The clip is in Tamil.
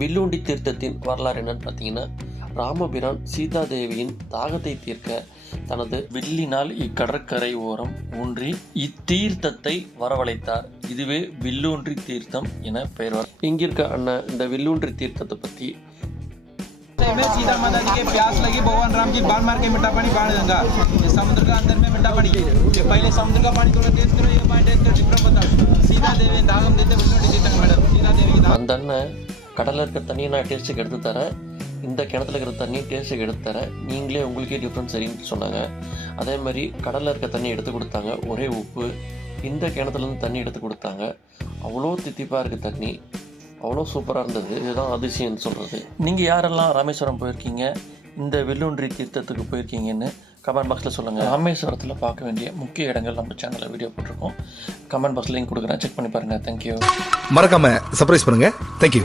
வில்லுண்டி தீர்த்தத்தின் வரலாறு என்னன்னு பார்த்தீங்கன்னா, ராமபிரான் சீதாதேவியின் தாகத்தை தீர்க்க தனது வில்லினால் இக்கடற்கரை ஓரம் ஊன்றி இத்தீர்த்தத்தை வரவழைத்தார். இதுவே வில்லூன்றி தீர்த்தம் என பெயர். இங்கிருக்க அண்ணன் இந்த வில்லூன்றி தீர்த்தத்தை பற்றி सीता माता जी के प्यास लगी, भगवान राम जी बाण मार के मीठा पानी बाढ़ देंगे। समुद्र का अंदर में मीठा पानी, पहले समुद्र का पानी थोड़ा टेस्ट करो, ये पानी टेस्ट करो, डिफरेंट बताओ। सीता देवी दागम देते विल्लूंडी தீர்த்தம் மேடம். सीता देवी அந்த அண்ணன் கடலில் இருக்கிற தண்ணியை நான் டேஸ்ட்டுக்கு எடுத்து தரேன், இந்த கிணத்துல இருக்கிற தண்ணி டேஸ்ட்டுக்கு எடுத்து தரேன், நீங்களே உங்களுக்கே டிஃப்ரென்ஸ் சரின்னு சொன்னாங்க. அதே மாதிரி கடலில் இருக்க தண்ணி எடுத்து கொடுத்தாங்க, ஒரே உப்பு. இந்த கிணத்துலேருந்து தண்ணி எடுத்து கொடுத்தாங்க, அவ்வளோ தித்திப்பாக இருக்குது தண்ணி, அவ்வளோ சூப்பராக இருந்தது. இதுதான் அதிசயம்னு சொல்கிறது. நீங்கள் யாரெல்லாம் ராமேஸ்வரம் போயிருக்கீங்க, இந்த வில்லுன்றி தீர்த்தத்துக்கு போயிருக்கீங்கன்னு கமெண்ட் பாக்ஸில் சொல்லுங்கள். ராமேஸ்வரத்தில் பார்க்க வேண்டிய முக்கிய இடங்கள் நம்ம சேனலில் வீடியோ போட்டிருக்கோம். கமெண்ட் பாக்ஸில் லிங்க் கொடுக்குறேன், செக் பண்ணி பாருங்கள். தேங்க்யூ. மறக்காமல் சர்ப்ரைஸ் பண்ணுங்கள். தேங்க்யூ.